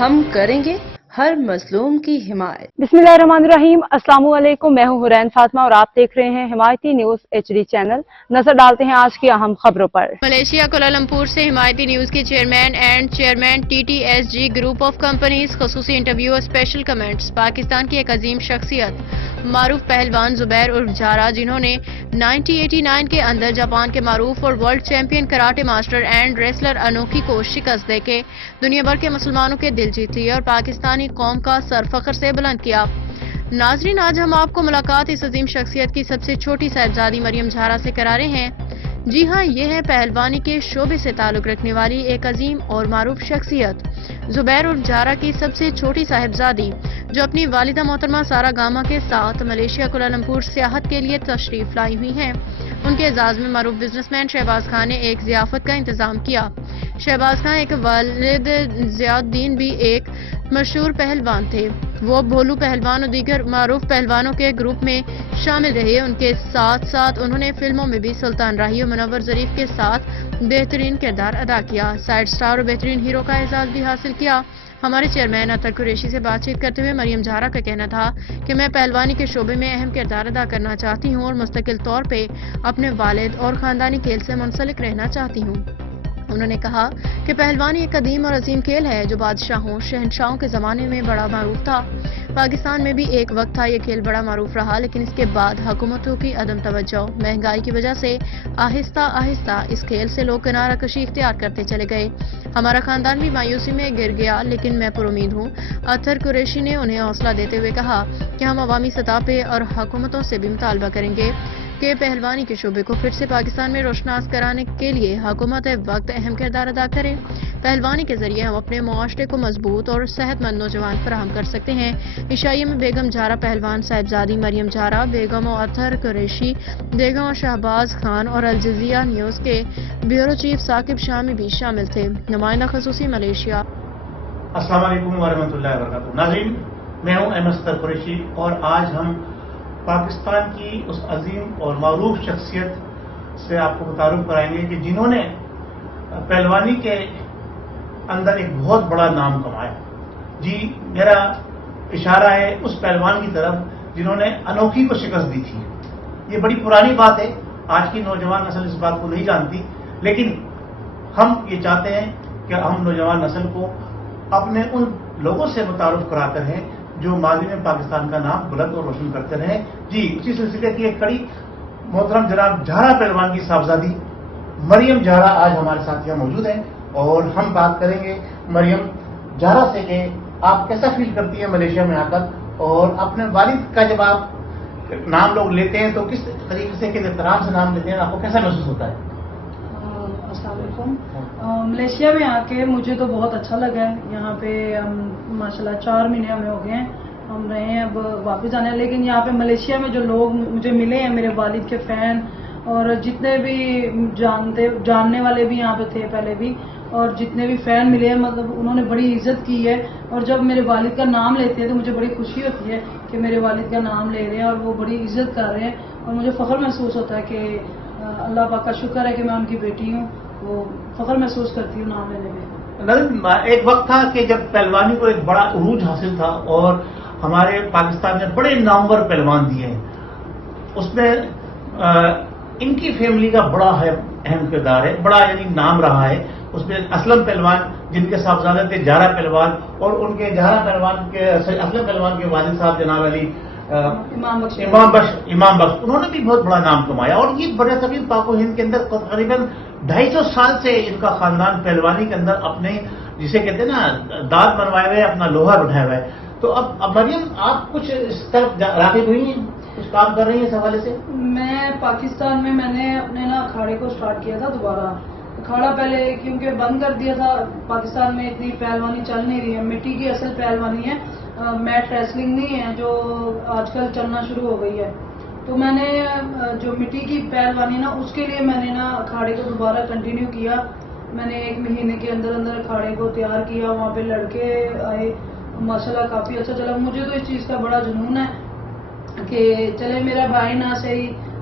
ہم کریں گے ہر مظلوم کی حمایت۔ بسم اللہ الرحمن الرحیم، السلام علیکم، میں ہوں حرین فاطمہ اور آپ دیکھ رہے ہیں حمایتی نیوز HD چینل۔ نظر ڈالتے ہیں آج کی اہم خبروں پر۔ ملیشیا کوالالمپور سے حمایتی نیوز کے chairman and chairman TTSG group of companies خصوصی انٹرویو اور اسپیشل کمنٹس۔ پاکستان کی ایک عظیم شخصیت معروف پہلوان زبیر عرف جھارا، جنہوں نے 1989 کے اندر جاپان کے معروف اور world champion karate master and wrestler Inoki کو شکست دے کے دنیا بھر کے مسلمانوں کے دل جیت لیے اور پاکستانی قوم کا سر فخر سے بلند کیا۔ ناظرین، آج ہم آپ کو ملاقات اس عظیم شخصیت کی سب سے چھوٹی صاحبزادی مریم جھارا سے کرا رہے ہیں۔ جی ہاں، یہ ہے پہلوانی کے شعبے سے تعلق رکھنے والی ایک عظیم اور معروف شخصیت زبیر عرف جھارا کی سب سے چھوٹی صاحبزادی، جو اپنی والدہ محترمہ سارا گاما کے ساتھ ملیشیا کوالالمپور سیاحت کے لیے تشریف لائی ہوئی ہیں۔ ان کے اعزاز میں معروف بزنس مین شہباز خان نے ایک ضیافت کا انتظام کیا۔ شہباز خان ایک والد ضیاء الدین بھی ایک مشہور پہلوان تھے۔ وہ بھولو پہلوان اور دیگر معروف پہلوانوں کے گروپ میں شامل رہے۔ ان کے ساتھ ساتھ انہوں نے فلموں میں بھی سلطان راہی اور منور ظریف کے ساتھ بہترین کردار ادا کیا۔ سائیڈ سٹار اور بہترین ہیرو کا اعزاز بھی حاصل کیا۔ ہمارے چیئرمین اطہر قریشی سے بات چیت کرتے ہوئے مریم جھارا کا کہنا تھا کہ میں پہلوانی کے شعبے میں اہم کردار ادا کرنا چاہتی ہوں اور مستقل طور پہ اپنے والد اور خاندانی کھیل سے منسلک رہنا چاہتی ہوں۔ انہوں نے کہا کہ پہلوانی ایک قدیم اور عظیم کھیل ہے جو بادشاہوں، شہنشاہوں کے زمانے میں بڑا معروف تھا۔ پاکستان میں بھی ایک وقت تھا یہ کھیل بڑا معروف رہا، لیکن اس کے بعد حکومتوں کی عدم توجہ، مہنگائی کی وجہ سے آہستہ آہستہ اس کھیل سے لوگ کنارہ کشی اختیار کرتے چلے گئے۔ ہمارا خاندان بھی مایوسی میں گر گیا، لیکن میں پر امید ہوں۔ اطہر قریشی نے انہیں حوصلہ دیتے ہوئے کہا کہ ہم عوامی سطح پہ اور حکومتوں سے بھی مطالبہ کریں گے کہ پہلوانی کے شعبے کو پھر سے پاکستان میں روشناس کرانے کے لیے حکومت وقت اہم کردار ادا کرے۔ پہلوانی کے ذریعے ہم اپنے معاشرے کو مضبوط اور صحت مند نوجوان فراہم کر سکتے ہیں۔ عشائیہ میں بیگم جھارا پہلوان، صاحبزادی مریم جھارا، بیگم و اطہر قریشی، بیگم و شہباز خان اور الجزیرہ نیوز کے بیورو چیف ثاقب شامی بھی شامل تھے۔ نمائندہ خصوصی ملیشیا۔ السلام علیکم ورحمۃ اللہ وبرکاتہ۔ ناظرین، میں ہوں اطہر قریشی اور آج ہم پاکستان کی اس عظیم اور معروف شخصیت سے آپ کو متعارف کرائیں گے کہ جنہوں نے پہلوانی کے اندر ایک بہت بڑا نام کمایا۔ جی، میرا اشارہ ہے اس پہلوان کی طرف جنہوں نے انوکھی کو شکست دی تھی۔ یہ بڑی پرانی بات ہے، آج کی نوجوان نسل اس بات کو نہیں جانتی، لیکن ہم یہ چاہتے ہیں کہ ہم نوجوان نسل کو اپنے ان لوگوں سے متعارف کراتے رہیں جو ماضی میں پاکستان کا نام بلند اور روشن کرتے رہے۔ جی، اسی سلسلے کی ایک کڑی محترم جناب جھارا پہلوان کی صاحبزادی مریم جھارا آج ہمارے ساتھ یہاں موجود ہیں اور ہم بات کریں گے مریم جھارا سے کہ آپ کیسا فیل کرتی ہیں ملیشیا میں آ کر، اور اپنے والد کا جب آپ نام لوگ لیتے ہیں تو کس طریقے سے کس احترام سے نام لیتے ہیں، آپ کو کیسا محسوس ہوتا ہے؟ السلام علیکم۔ ملیشیا میں آ کے مجھے تو بہت اچھا لگا ہے۔ یہاں پہ ہم ماشاءاللہ 4 مہینے ہمیں ہو گئے ہیں، ہم رہے ہیں، اب واپس جانے ہیں، لیکن یہاں پہ ملیشیا میں جو لوگ مجھے ملے ہیں، میرے والد کے فین اور جتنے بھی جاننے والے بھی یہاں پہ تھے پہلے بھی، اور جتنے بھی فین ملے ہیں، مطلب انہوں نے بڑی عزت کی ہے، اور جب میرے والد کا نام لیتے ہیں تو مجھے بڑی خوشی ہوتی ہے کہ میرے والد کا نام لے رہے ہیں اور وہ بڑی عزت کر رہے ہیں، اور مجھے فخر محسوس ہوتا ہے کہ اللہ پاک کا شکر ہے کہ میں ان کی بیٹی ہوں، وہ فخر محسوس کرتی ہوں نام لینے میں۔ ایک وقت تھا کہ جب پہلوانی کو ایک بڑا عروج حاصل تھا اور ہمارے پاکستان نے بڑے نامور پہلوان دیے ہیں، اس میں ان کی فیملی کا بڑا اہم کردار ہے، بڑا یعنی نام رہا ہے۔ اس میں اسلم پہلوان جن کے صاحبزادے تھے جھارا پہلوان، اور ان کے جھارا پہلوان کے اسلم پہلوان کے والد صاحب جناب علی امام بخش، انہوں نے بھی بہت بڑا نام کمایا، اور یہ بڑے صغیر پاک و ہند کے اندر تقریباً 250 سال سے ان کا خاندان پہلوانی کے اندر اپنے جسے کہتے ہیں نا دانت بنوائے ہوئے، اپنا لوہا بٹھایا ہوا ہے۔ تو اب مریم، آپ کچھ اس طرف راغب ہوئی ہیں، کچھ کام کر رہی ہیں اس حوالے سے؟ میں پاکستان میں نے اپنے اکھاڑے کو سٹارٹ کیا تھا دوبارہ۔ اکھاڑا پہلے کیونکہ بند کر دیا تھا، پاکستان میں اتنی پہلوانی چل نہیں رہی ہے، مٹی کی اصل پہلوانی ہے، میٹ ریسلنگ نہیں ہے جو آج کل چلنا شروع ہو گئی ہے۔ تو میں نے جو مٹی کی پہلوانی نا، اس کے لیے میں نے اکھاڑے کو دوبارہ کنٹینیو کیا۔ میں نے 1 مہینے کے اندر اکھاڑے کو تیار کیا، وہاں پہ لڑکے آئے، ماشاءاللہ کافی اچھا چلا۔ مجھے تو اس چیز کا بڑا جنون ہے کہ چلے میرا بھائی نہ صحیح